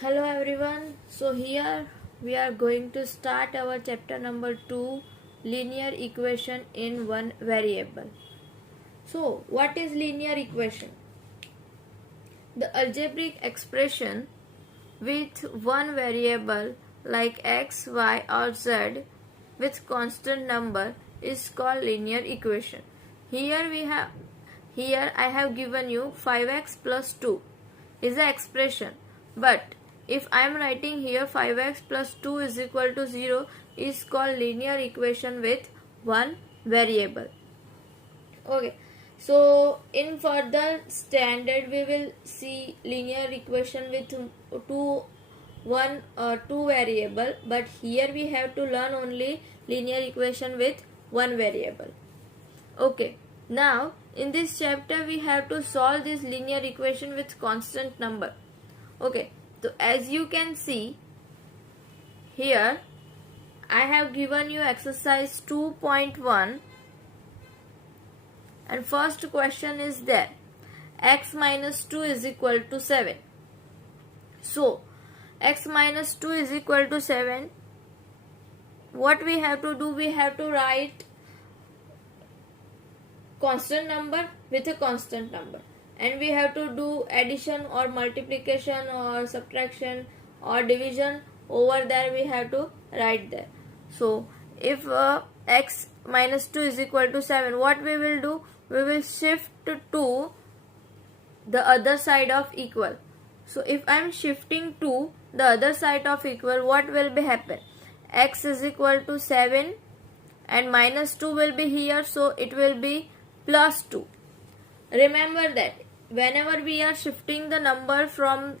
Hello everyone. So here we are going to start our chapter number 2, linear equation in one variable. So what is linear equation? The algebraic expression with one variable like x, y or z with constant number is called linear equation. Here I have given you 5x plus 2 is the expression, but if I am writing here 5x plus 2 is equal to 0 is called linear equation with one variable. Okay, so in further standard we will see linear equation with two variable, but here we have to learn only linear equation with one variable. Okay, now in this chapter we have to solve this linear equation with constant number. Okay, so as you can see here I have given you exercise 2.1 and first question is there, x minus 2 is equal to 7. So x minus 2 is equal to 7. What we have to do, we have to write constant number with a constant number, and we have to do addition or multiplication or subtraction or division. Over there we have to write there. So if x minus 2 is equal to 7, what we will do, we will shift to the other side of equal. So if I am shifting to the other side of equal, what will be happen, x is equal to 7 and minus 2 will be here, so it will be plus 2. Remember that whenever we are shifting the number from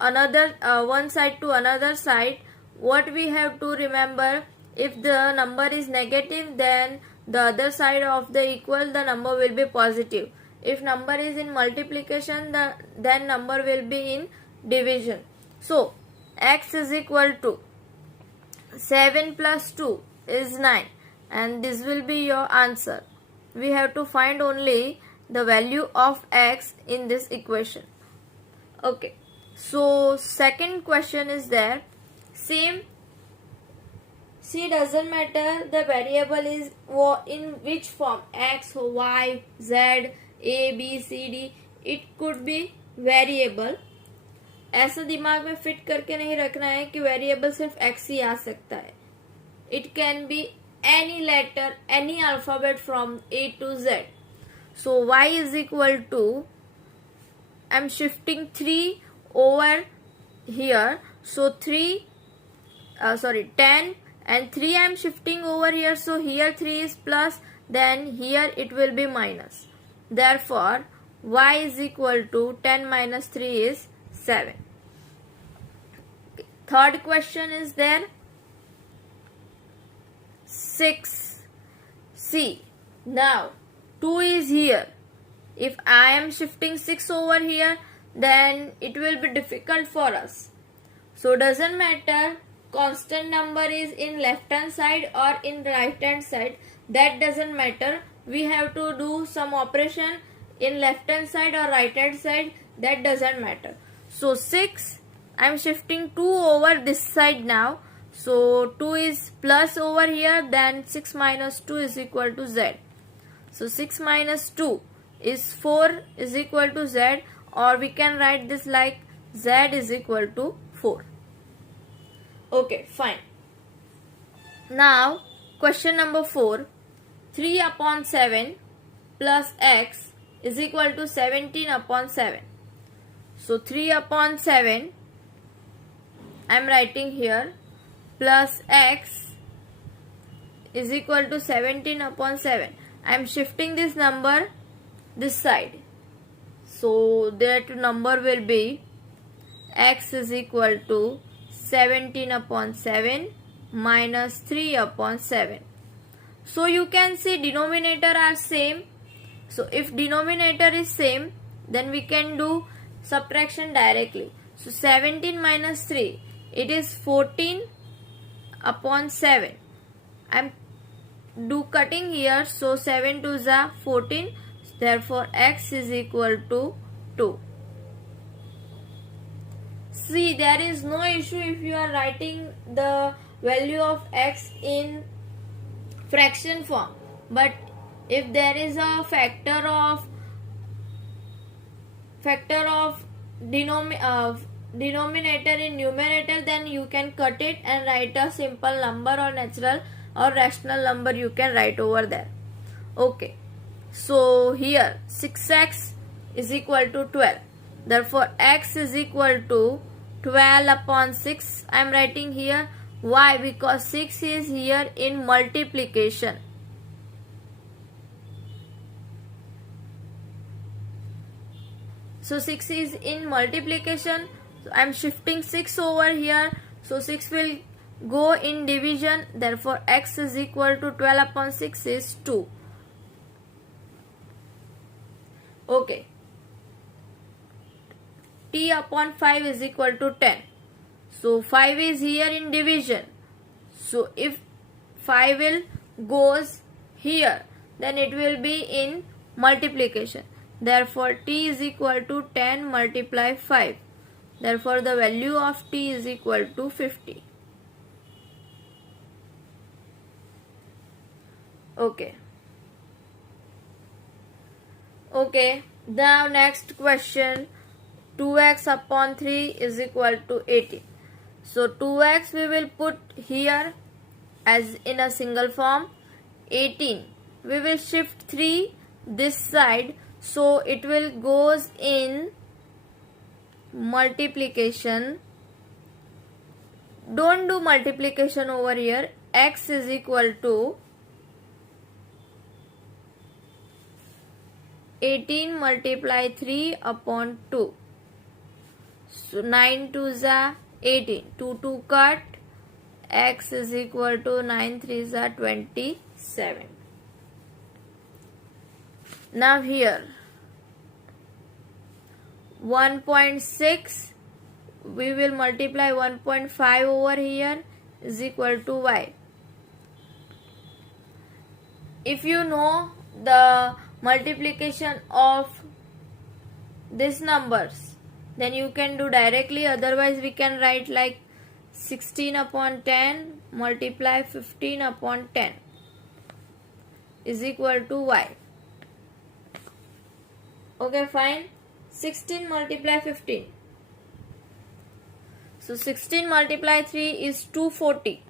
another one side to another side, what we have to remember, if the number is negative, then the other side of the equal, the number will be positive. If number is in multiplication, then number will be in division. So x is equal to 7 plus 2 is 9, and this will be your answer. We have to find only the value of x in this equation. Okay, so second question is there, same. See, doesn't matter the variable is in which form, x, y, z, a, b, c, d, it could be variable. ऐसा दिमाग में fit करके नहीं रखना है कि variable सिर्फ x ही आ सकता है. It can be any letter, any alphabet from A to Z. So y is equal to, I am shifting 3 over here. So 10 and 3 I am shifting over here. So here 3 is plus, then here it will be minus. Therefore y is equal to 10 minus 3 is 7. Third question is there, 6. See, now 2 is here. If I am shifting 6 over here, then it will be difficult for us. So doesn't matter constant number is in left hand side or in right hand side, that doesn't matter. We have to do some operation in left hand side or right hand side, that doesn't matter. So 6, I am shifting 2 over this side now. So 2 is plus over here, then 6 minus 2 is equal to z. So 6 minus 2 is 4 is equal to z, or we can write this like z is equal to 4. Okay, fine. Now question number 4, 3 upon 7 plus x is equal to 17 upon 7. So 3 upon 7 I am writing here, plus x is equal to 17 upon 7. I am shifting this number this side. So that number will be x is equal to 17 upon 7 minus 3 upon 7. So you can see denominator are same. So if denominator is same, then we can do subtraction directly. So 17 minus 3, it is 14 upon 7. I am do cutting here, so 7 to the 14, therefore x is equal to 2. see, there is no issue if you are writing the value of x in fraction form, but if there is a factor of denominator in numerator, then you can cut it and write a simple number or natural or rational number you can write over there. Okay, so here 6x is equal to 12. Therefore, x is equal to 12 upon 6. I am writing here. Why? Because 6 is here in multiplication. So 6 is in multiplication. So I am shifting 6 over here. So 6 will go in division. Therefore, x is equal to 12 upon 6 is 2. Okay. T upon 5 is equal to 10. So 5 is here in division. So if 5 will goes here, then it will be in multiplication. Therefore, T is equal to 10 multiply 5. Therefore, the value of T is equal to 50. Okay. Okay. Now next question. 2x upon 3 is equal to 18. So 2x we will put here as in a single form. 18. We will shift 3 this side. So it will goes in multiplication. Don't do multiplication over here. X is equal to 18 multiply 3 upon 2. So 9 2 za 18. 2 2 cut. X is equal to 9 3 za 27. Now here 1.6 we will multiply 1.5 over here is equal to y. If you know the multiplication of these numbers, then you can do directly. Otherwise we can write like 16 upon 10 multiply 15 upon 10 is equal to y. Okay, fine. 16 multiply 15. So 16 multiply 3 is 240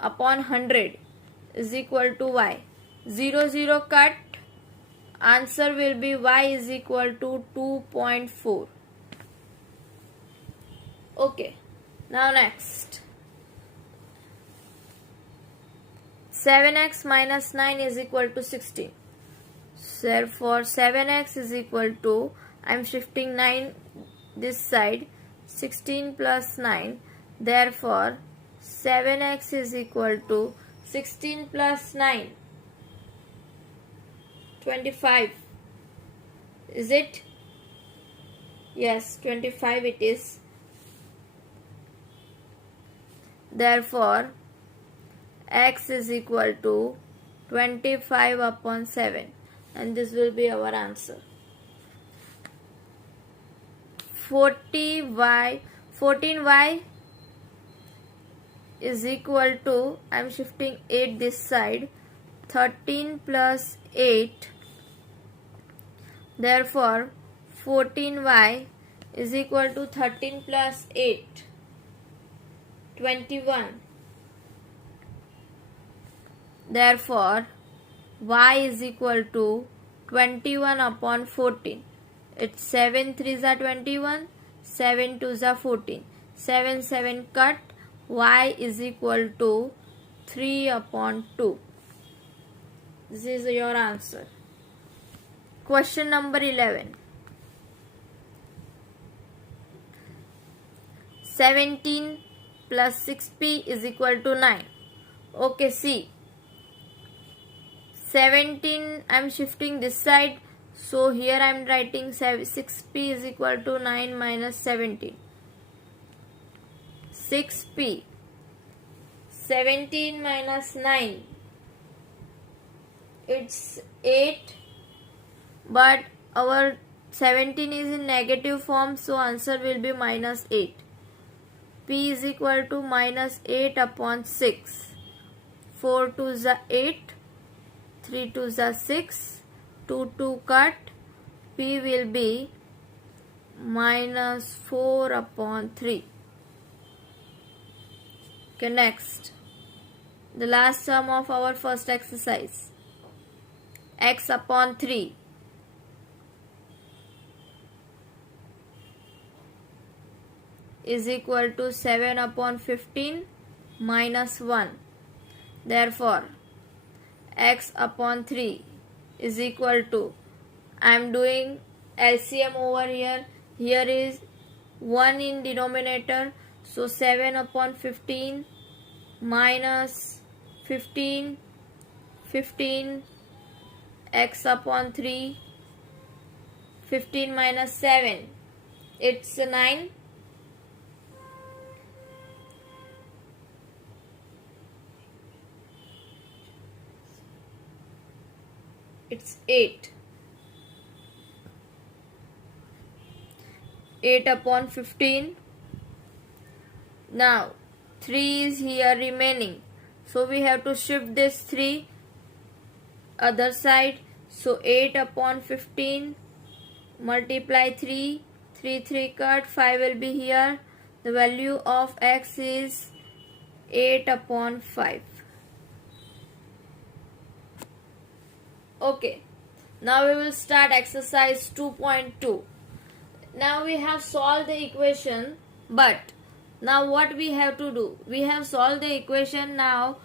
upon 100 is equal to y. 0 0 cut. Answer will be y is equal to 2.4. Okay. Now next. 7x minus 9 is equal to 16. Therefore, 7x is equal to, I am shifting 9 this side, 16 plus 9. Therefore, 7x is equal to 16 plus 9, 25. Is it? Yes, 25 it is. Therefore, x is equal to 25 upon 7. And this will be our answer. 14y is equal to, I am shifting 8 this side, 13 plus 8. Therefore, 14y is equal to 13 plus 8, 21. Therefore, y is equal to 21 upon 14. It's 7 3s are 21, 7 2s are 14. 7 7 cut. Y is equal to 3 upon 2. This is your answer. Question number 11. 17 plus 6p is equal to 9. Okay, see. 17 I am shifting this side, so here I am writing 6p is equal to 9 minus 17. 6p, 17 minus 9, it's 8, but our 17 is in negative form, so answer will be minus 8. P is equal to minus 8 upon 6. 4 to the 8, 3 to the 6, 2 to cut. P will be minus 4 upon 3. Okay, next. The last sum of our first exercise. X upon 3. Is equal to 7 upon 15 minus 1. Therefore, x upon 3 is equal to, I am doing LCM over here. Here is 1 in denominator. So 7 upon 15 minus 15, 15 x upon 3, 15 minus 7, it's 9. It's 8. 8 upon 15. Now 3 is here remaining, so we have to shift this 3 other side. So 8 upon 15 multiply 3, 3 cut, 5 will be here. The value of x is 8 upon 5. Okay, now we will start exercise 2.2. Now we have solved the equation, but now what we have to do? We have solved the equation. Now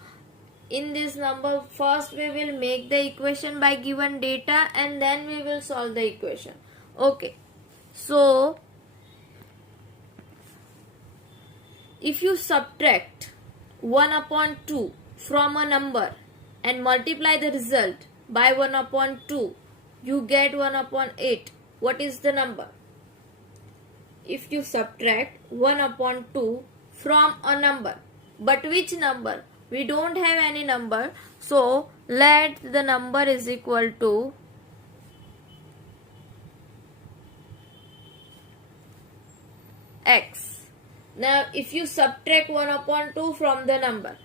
in this number, first we will make the equation by given data and then we will solve the equation. Okay, so if you subtract 1 upon 2 from a number and multiply the result by 1 upon 2, you get 1 upon 8. What is the number? If you subtract 1 upon 2 from a number, but which number? We don't have any number, so let the number is equal to x. Now if you subtract 1 upon 2 from the number,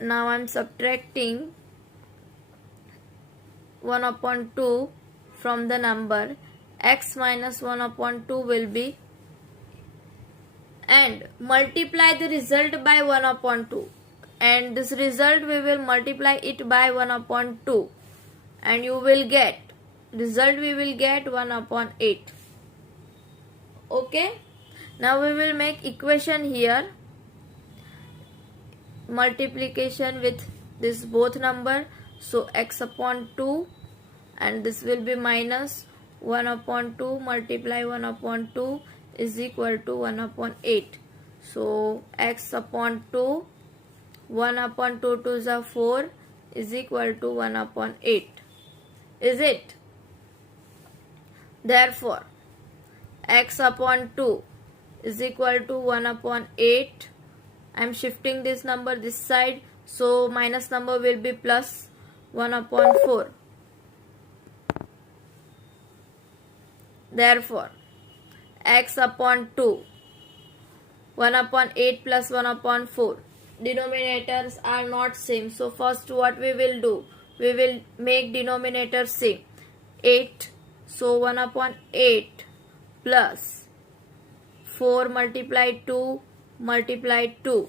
now I am subtracting 1 upon 2 from the number, x minus 1 upon 2 will be, and multiply the result by 1 upon 2, and this result we will multiply it by 1 upon 2 and you will get result, we will get 1 upon 8. Okay, now we will make equation here, multiplication with this both number. So x upon 2 and this will be minus 1 upon 2 multiply 1 upon 2 is equal to 1 upon 8. So x upon 2, 1 upon 2 to the 4 is equal to 1 upon 8. Is it? Therefore, x upon 2 is equal to 1 upon 8. I am shifting this number this side, so minus number will be plus 1 upon 4. Therefore, x upon 2, 1 upon 8 plus 1 upon 4. Denominators are not same. So first what we will do? We will make denominator same. 8. So 1 upon 8 plus 4 multiply 2 multiply 2.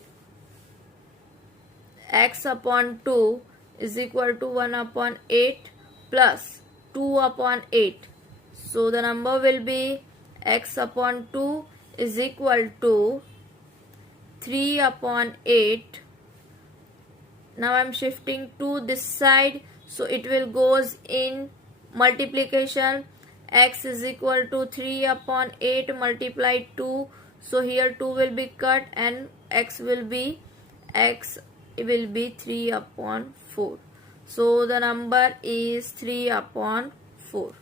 X upon 2 is equal to 1 upon 8 plus 2 upon 8. So the number will be x upon 2 is equal to 3 upon 8. Now I am shifting to this side, so it will goes in multiplication. X is equal to 3 upon 8 multiply 2. So here 2 will be cut and x will be 3 upon 4. So the number is 3 upon 4.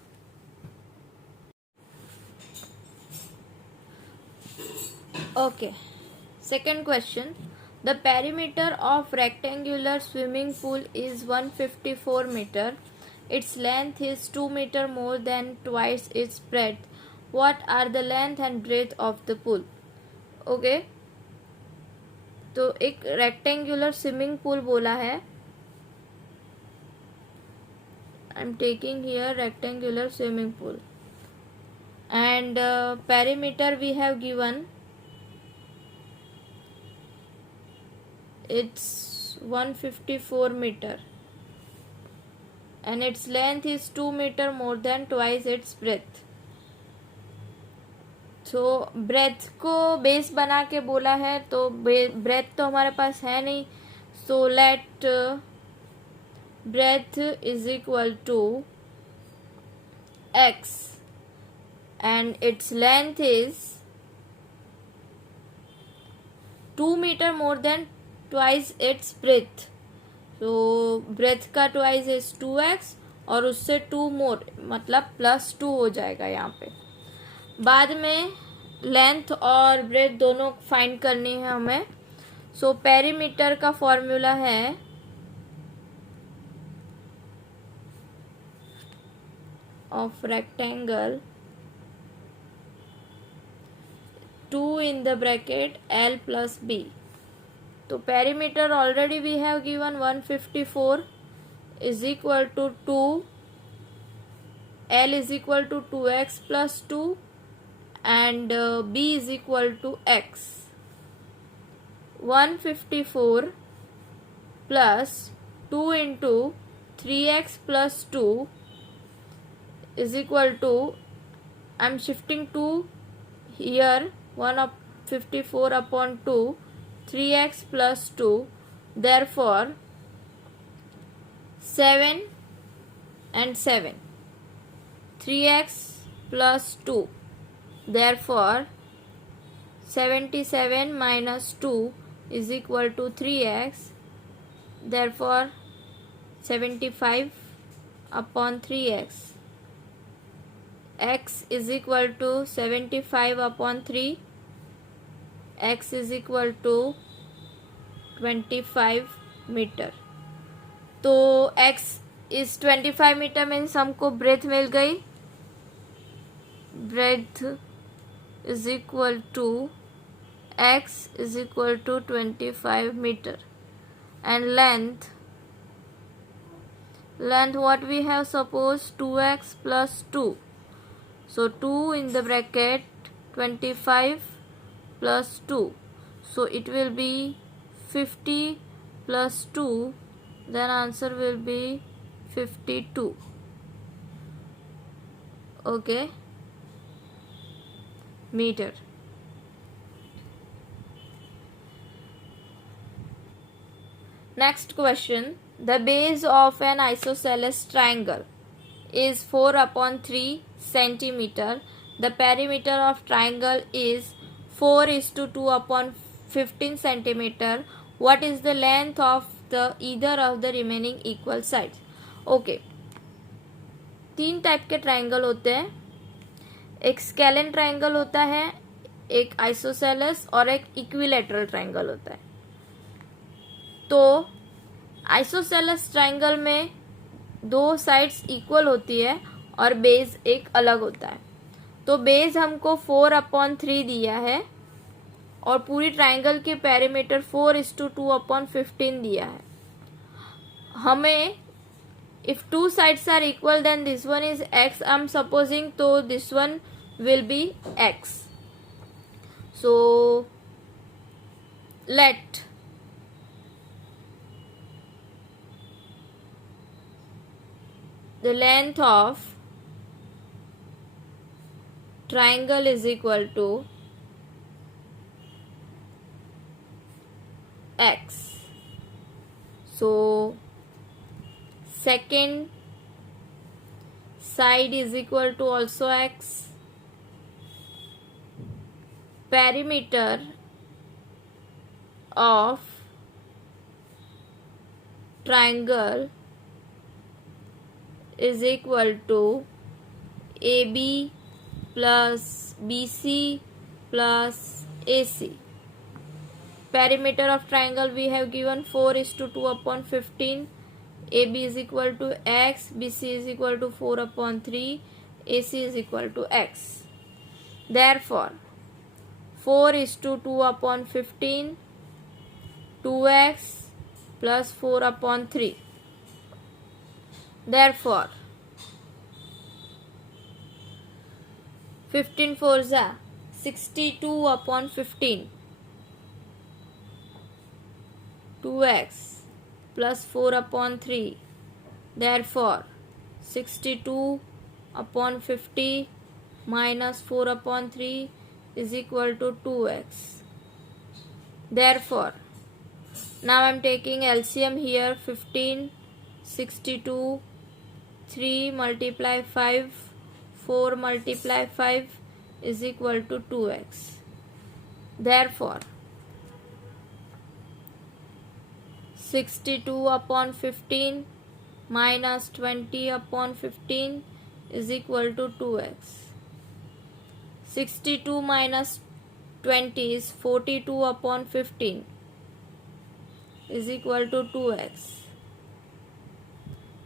Okay. Second question. The perimeter of rectangular swimming pool is 154 meter its length is 2 meter more than twice its breadth. What are the length and breadth of the pool? Okay तो एक rectangular swimming pool बोला है. I am taking here rectangular swimming pool and perimeter we have given it's 154 meter and its length is 2 meter more than twice its breadth. so breadth को base बना के बोला है तो breadth तो हमारे पास है नहीं. so let breadth is equal to x and its length is 2 meter more than twice its breadth. so breadth का twice is 2x और उससे 2 more मतलब +2 हो जाएगा यहाँ पे. बाद में लेंथ और ब्रेथ दोनों फाइंड करनी है हमें. सो पेरीमीटर का फॉर्मूला है of rectangle 2 in the bracket L plus B. तो perimeter already we have given 154 is equal to 2, L is equal to 2x plus 2 and B is equal to x. 154 plus 2 into 3x plus 2 is equal to, I am shifting 2 here, 154 upon 2, 3x plus 2, therefore 7 and 7, 3x plus 2, therefore 77 minus 2 is equal to 3x, therefore 75 upon 3x. x is equal to 75 upon 3, x is equal to 25 metre. तो x is 25 metre means हमको breadth मिल गई. Breadth is equal to x is equal to 25 metre and length what we have suppose 2x plus 2. So 2 in the bracket 25 plus 2. So it will be 50 plus 2. Then answer will be 52. Okay. Meter. Next question. The base of an isosceles triangle is 4 upon 3 centimeter. The perimeter of triangle is 4:2 upon 15 centimeter. What is the length of the either of the remaining equal sides? Okay. 3 type के triangle होते हैं. एक scalene triangle होता है, एक isosceles और एक equilateral triangle होता है. तो आइसोसेलेस ट्राइंगल में 2 साइड्स इक्वल होती है और बेस एक अलग होता है. तो बेस हमको 4 upon 3 दिया है और पूरी ट्राइंगल की पेरीमीटर 4:2 upon 15 दिया है. हमें if 2 sides are equal then this one is x I am supposing, तो this one will be x. So let the length of triangle is equal to x. So second side is equal to also x. Perimeter of triangle is equal to AB plus BC plus AC. Perimeter of triangle we have given 4:2 upon 15 AB is equal to x, BC is equal to 4 upon 3, AC is equal to x. Therefore, 4 is to 2 upon 15, 2x plus 4 upon 3. Therefore, 15 fours are 62 upon 15, 2x plus 4 upon 3. Therefore, 62 upon 50 minus 4 upon 3 is equal to 2x. Therefore, now I am taking LCM here. 15, 62, 3 multiply 5, 4 multiply 5 is equal to 2x. Therefore, 62 upon 15 minus 20 upon 15 is equal to 2x. 62 minus 20 is 42 upon 15 is equal to 2x.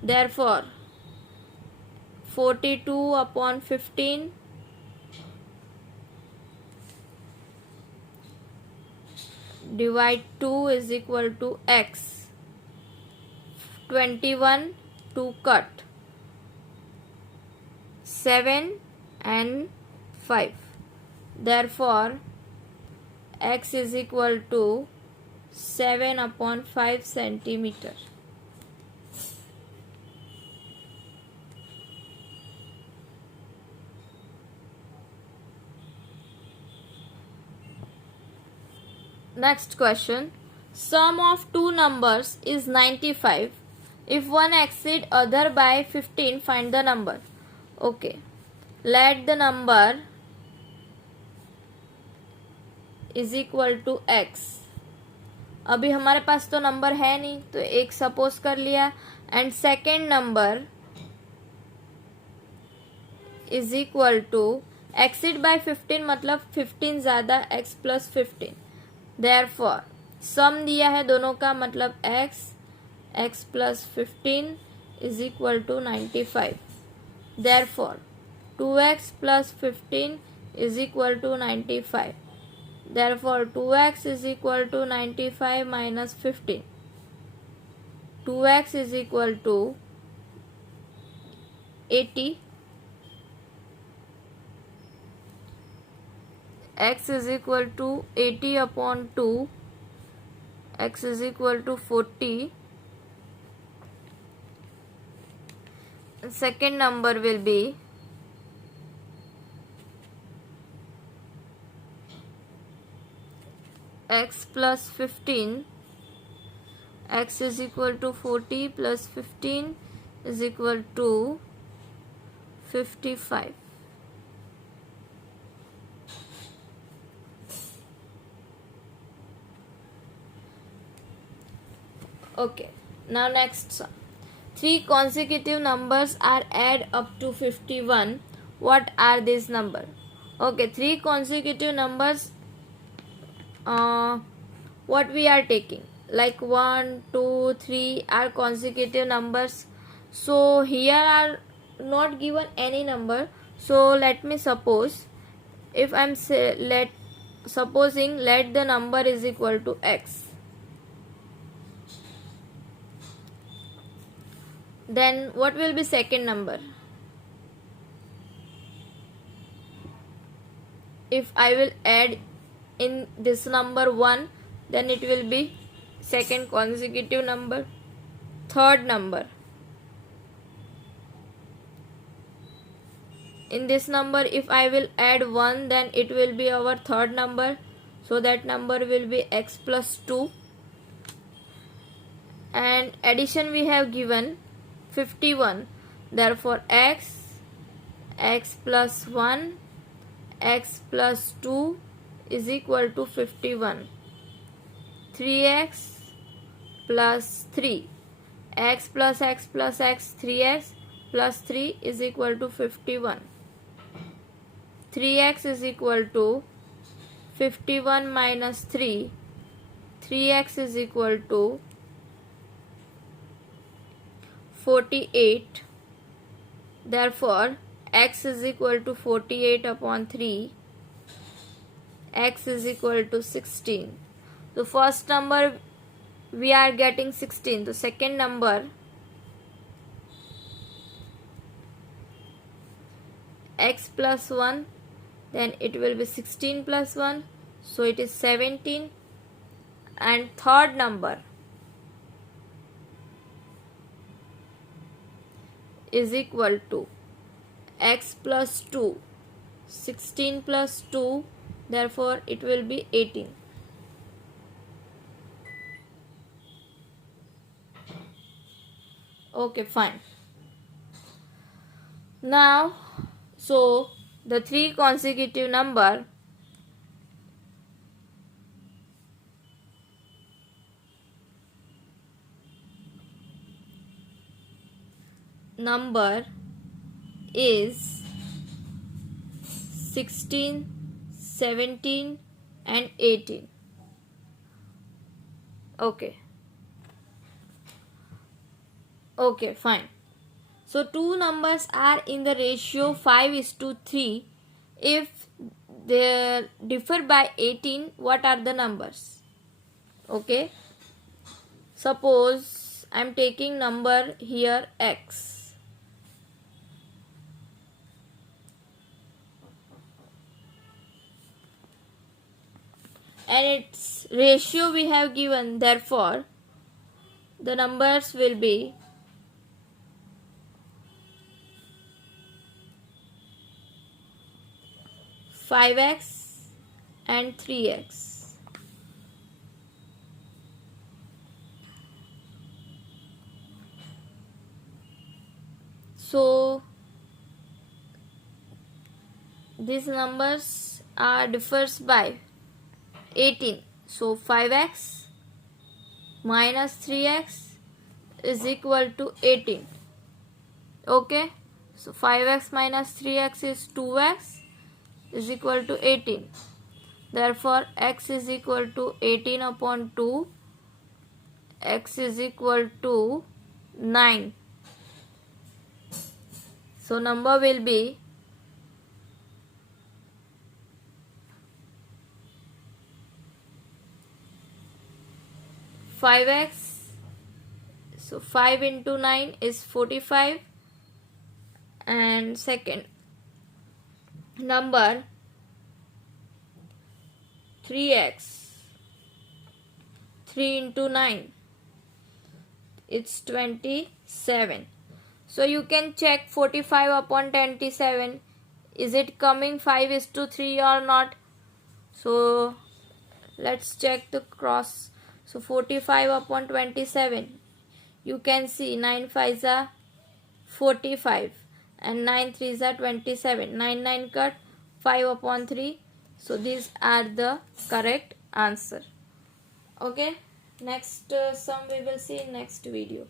Therefore, 42 upon 15 divide 2 is equal to x. 21 to cut 7 and 5. Therefore, x is equal to 7 upon 5 centimeter. Next question. Sum of two numbers is 95. If one exceed other by 15, find the number. Okay. Let the number is equal to x. अभी हमारे पास तो number है नहीं, तो एक suppose कर लिया. And second number is equal to exceed by 15 मतलब 15 ज़्यादा x प्लस 15. देयरफॉर सम दिया है दोनों का मतलब x plus 15 is equal to 95. Therefore 2x plus 15 is equal to 95. Therefore, 2x is equal to 95 minus 15. 2x is equal to 80. X is equal to 80 upon 2. X is equal to 40. Second number will be x plus 15. X is equal to 40 plus 15 is equal to 55. Okay, now next sum. 3 consecutive numbers are add up to 51. What are these numbers? Okay, 3 consecutive numbers what we are taking, like 1, 2, 3 are consecutive numbers. So here are not given any number. So let me suppose, if I'm supposing let the number is equal to x, then what will be second number? If I will add in this number 1, then it will be second consecutive number. Third number, in this number if I will add 1, then it will be our third number, so that number will be x plus 2. And addition we have given 51. Therefore x plus 1, x plus 2 is equal to 51. 3x plus 3, x plus x plus x, 3x plus 3 is equal to 51. 3x is equal to 51 minus 3. 3x is equal to 48. Therefore x is equal to 48 upon 3. X is equal to 16. The first number we are getting 16. The second number x plus 1, then it will be 16 plus 1, so it is 17. And third number is equal to x plus 2, 16 plus 2, therefore it will be 18. Okay, fine. Now, so the three consecutive number is 16, 17 and 18. Okay, fine. So two numbers are in the ratio 5:3. If they differ by 18, what are the numbers? Okay, suppose I am taking number here x. And its ratio we have given, therefore the numbers will be 5x and 3x. So these numbers are differs by 18. So 5x minus 3x is equal to 18. Okay, so 5x minus 3x is 2x is equal to 18. Therefore x is equal to 18 upon 2. X is equal to 9. So number will be 5x. So 5 into 9 is 45. And second number 3x. 3 into 9, it's 27. So you can check 45 upon 27. Is it coming 5:3 or not? So let's check the cross. So 45 upon 27. You can see 9 5s are 45 and 9 3s are 27. 9 9 cut, 5 upon 3. So these are the correct answer. Okay, next sum we will see in next video.